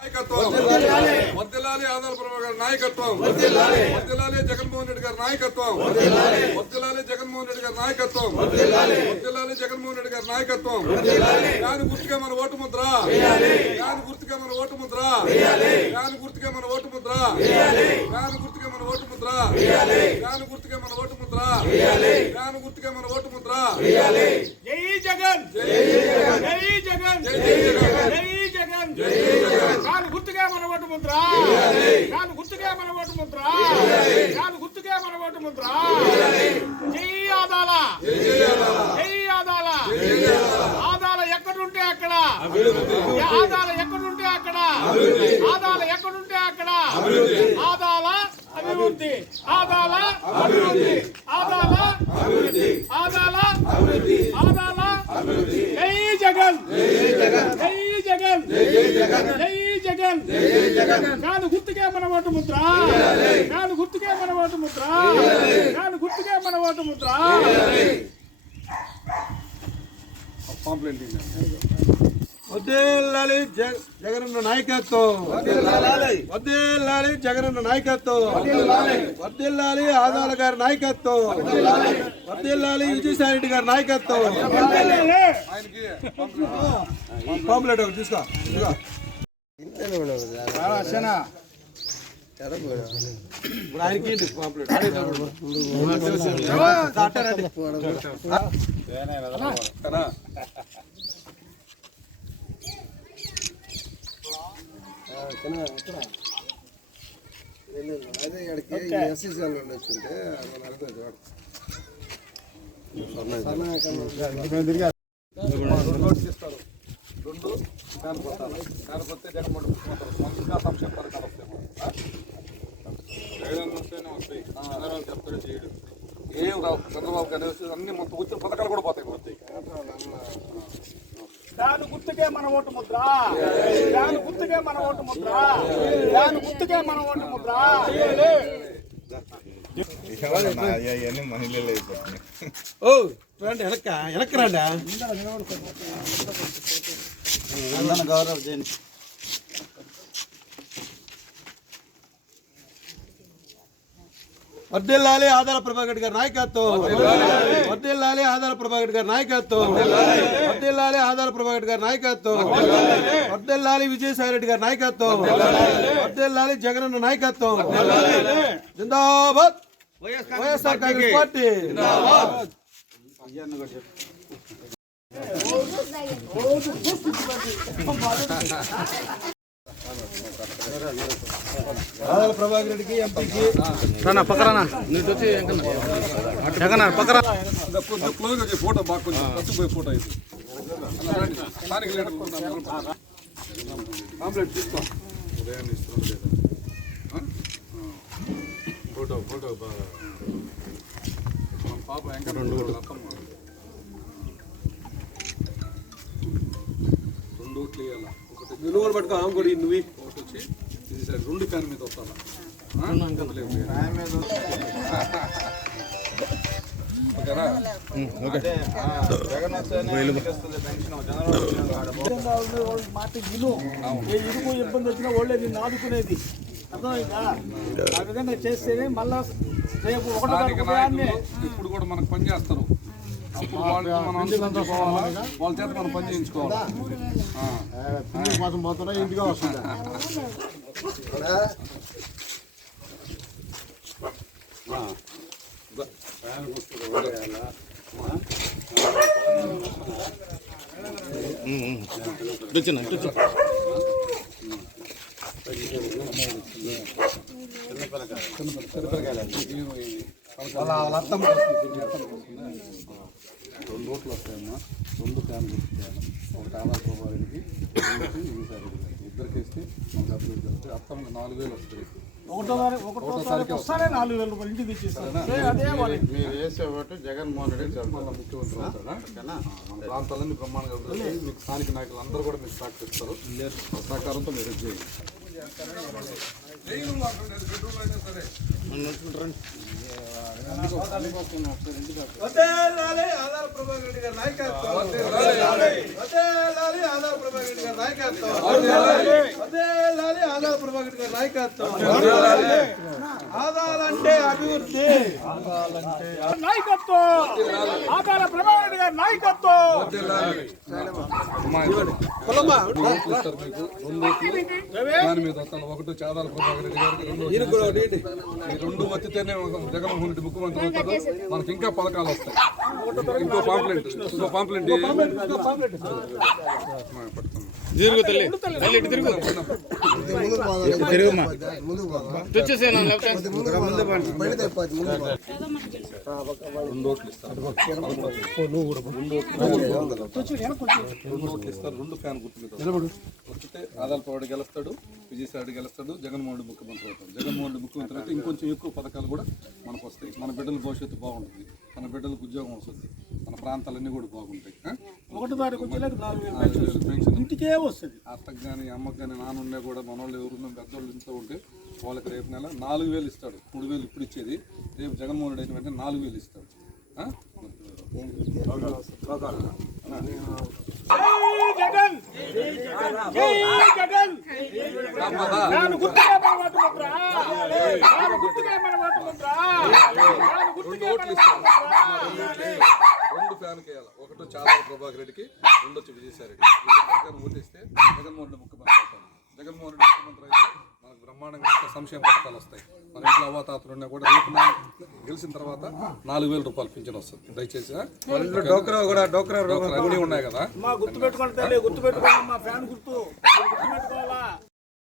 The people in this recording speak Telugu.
వర్ధిల్లాలి ఆదాల ప్రభాకర్ గారి నాయకత్వం, వర్ధిల్లాలి జగన్మోహన్ రెడ్డి గారి నాయకత్వం, వర్ధిల్లాలి జగన్మోహన్ రెడ్డి గారి నాయకత్వం, వర్ధిల్లాలి జగన్మోహన్ రెడ్డి గారి నాయకత్వం. దాని గుర్తుగా మన ఓటు ముద్ర, దాని గుర్తుగా మన ఓటు ముద్ర, దాని గుర్తుగా మన ఓటు ముద్ర, దాని గుర్తుగా మన ఓటు ముద్ర, దాని గుర్తుగా మన ఓటు ముద్ర, దాని గుర్తుగా మన ఓటు ముద్ర. జై జగన్, జై జగన్, జై జగన్, జై జగన్. కాను గుర్తుగా మన ఓటు ముద్ర, కాను గుర్తుగా మన ఓటు ముద్ర, కాను గుర్తుగా మన ఓటు ముద్ర. జై ఆదాల, జై ఆదాల. ఆదాల ఎక్కడుంటే అక్కడ, ఆదాల ఎక్కడుంటే అక్కడ, ఆదాల ఎక్కడుంటే అక్కడ. ఆదాల అభివృద్ధి, ఆదాల అభివృద్ధి, ఆదాల అభివృద్ధి, ఆదాల అభివృద్ధి, ఆదాల అభివృద్ధి. జై జగన్, జై జగన్, జై జగన్, జై జగన్, జై జగన్. కాను గుర్తుకే మన ఓటు ముద్ర, కాను గుర్తుకే మన ఓటు ముద్ర, కాను గుర్తుకే మన ఓటు ముద్ర. వర్ధిల్లాలి జగనన్న నాయకత్వం, వర్ధిల్లాలి జగనన్న నాయకత్వం, వర్ధిల్లాలి ఆదాల గారి నాయకత్వం, వర్ధిల్లాలి విజయసాయి రెడ్డి గారి నాయకత్వం. పాంప్లెట్ ఒకటి తీసుకో. ఇప్పుడు ఆయనకి పాంప్లెట్ అదే ఇక్కడికి ఎస్సీసీలో వచ్చింటే రెండు ఫ్యాన్ కొట్టాలి, ఫ్యాన్ కొడితే జగన్మోహన్ ఇంకా సంక్షేమ పథకాలు వస్తాయి. జగన్ వస్తేనే వస్తాయి, చంద్రబాబు చెప్తాడు చేయడు. ఏం రావు, చంద్రబాబు గారు అన్ని మొత్తం వచ్చిన పథకాలు కూడా పోతాయి. దాని గుర్తుకే మన ఓటు ముద్ర, దాని గుర్తుకే మన ఓటు ముద్ర, దాని గుర్తుకే మన ఓటు ముద్ర. ఓ రండి, వెనక్క వెనక్కి రండి. గౌరవ్ జైన్ వర్ధిల్లాలి ఆదాల ప్రభాకర్ గారి నాయకత్వం, వర్ధిల్లాలి ఆదాల ప్రభాకర్ గారి నాయకత్వం, వర్ధిల్లాలి ఆదాల ప్రభాకర్ గారి నాయకత్వం, వర్ధిల్లాలి విజయసాయి రెడ్డి గారి నాయకత్వం, వర్ధిల్లాలి జగనన్న నాయకత్వం. జిందాబాద్ వైఎస్ఆర్ కాంగ్రెస్ పార్టీ. ఆదాల ప్రభాకర్ రెడ్డికి ఎంపీకి పక్కన ఫోటో బాగా కొంచెం పోయి ఫోటో అయితే స్థానిక లీడర్ కాంప్లెట్ తీసుకో. ఉదయాన్నే ఇస్తున్నాం లేదా ఫోటో ఫోటో బాగా పాప ఇంకా రెండు ఓట్లు వేయాలా. ఒకటి నువ్వు పట్టుకో, కూడా నువ్వు ఒకటి వచ్చి ఇది సరే రెండు ఫ్యాన్ మీద వస్తాలా. ఇరుగు ఇబ్బంది వచ్చినా వాళ్ళే నిన్ను ఆదుకునేది, అర్థమైందా? ఆ విధంగా చేస్తేనే మళ్ళా రేపు ఇప్పుడు కూడా మనకు పని చేస్తారు. అప్పుడు వాళ్ళు మనం అనుకోవాలా, వాళ్ళ చేత మనం పని చేయించుకోవాలి. కోసం పోతున్నా ఇంటిగా వస్తుందా? రెండు ఓట్లు వస్తాయమ్మా, రెండు ఫ్యాన్ గుర్తించాలి. ఒకటి ఆదాల ప్రభావానికి, ఇద్దరికి ఇస్తే మనకు అభివృద్ధి వస్తాయి. అర్థంగా 4,000 వస్తాయి. ఒకటో తారీఖు వస్తానే 4,000 రూపాయలు ఇంటికి తెచ్చిస్తారు. మీరు వేసే ఓటు జగన్మోహన్ రెడ్డి ముఖ్యమంత్రి అవుతాడా? మన ప్రాంతాలన్నీ బ్రహ్మాండంగా అభివృద్ధి. మీకు స్థానిక నాయకులు అందరూ కూడా మీకు సహకరిస్తారు. సహకారంతో మీరు చేయండి. వర్ధిల్లాలి ఆదాల ప్రభాకర్ రెడ్డి గారి నాయకత్వం, వర్ధిల్లాలి ఆదాల ప్రభాకర్ రెడ్డి గారి నాయకత్వం, వర్ధిల్లాలి ప్రభాకర్ గారి నాయకత్వం ఆదాలంటే అభివృద్ధి నాయకత్వం ఆదాల ప్రభాకర్ రెడ్డి గారి నాయకత్వం పొలమా దాని మీద వస్తాను. ఒకటి చాదాల ప్రభాకర్ రెడ్డి గారికి, ఈ రెండు వచ్చితేనే జగన్మోహన్ రెడ్డి ముఖ్యమంత్రి అవుతాడు. మనకి ఇంకా పథకాలు వస్తాయి. ఇంకో పాంప్లెంట్ రెండు ఫ్యాన్ గుర్తు మీద వస్తే ఆదాల పవాడు గెలుస్తాడు, విజయసాయి రెడ్డి గెలుస్తాడు, జగన్మోహన్ రెడ్డి ముఖ్యమంత్రి అవుతాడు. జగన్మోహన్ రెడ్డి ముఖ్యమంత్రి అయితే ఇంకొంచెం ఎక్కువ పథకాలు కూడా మనకు వస్తాయి. మన బిడ్డల భవిష్యత్తు బాగుంటుంది, మన బిడ్డలకు ఉద్యోగం వస్తుంది, మన ప్రాంతాలన్నీ కూడా బాగుంటాయి. ఇంటికే వస్తుంది. అత్తకు కానీ అమ్మకు కానీ నాన్నున్నా కూడా మనోళ్ళు ఎవరున్నా పెద్దోళ్ళు ఇంట్లో ఉంటే వాళ్ళకి రేపు నెల 4,000 ఇస్తాడు. 3,000 ఇప్పుడు ఇచ్చేది, రేపు జగన్మోహన్ రెడ్డి అయిన వెంటనే 4,000 ఇస్తాడు. జగన్ జై జగన్ నాను గుర్తుగా మన ఓటు ముద్ర నాను గుర్తుగా మన ఓటు ముద్ర నాను గుర్తుగా మన ఓటు ముద్ర రెండు ఫ్యాన్కి వేయాలి. ఒకటి చాదాల ప్రభాకర్ రెడ్డికి, రెండు వచ్చి విజయసాయి రెడ్డి. ఓటేస్తే జగన్మోహన్ రెడ్డి ముఖ్యమంత్రి అవుతాడు. జగన్మోహన్ రెడ్డి ముఖ్యమంత్రి అయితే మనకు బ్రహ్మాండంగా ఇంకా సంక్షేమ పథకాలు వస్తాయి. మన ఇంట్లో అవ్వాతాతలు ఉన్నా కూడా రేపు గెలిచిన తర్వాత 4,000 రూపాయలు పింఛన్ వస్తుంది. దయచేసి డోక్రా అన్నీ ఉన్నాయి కదా, మా గుర్తు పెట్టుకోండి తల్లి, గుర్తు పెట్టుకోండి. మా ఫ్యాన్ గుర్తు గుర్తు పెట్టుకోవాలా.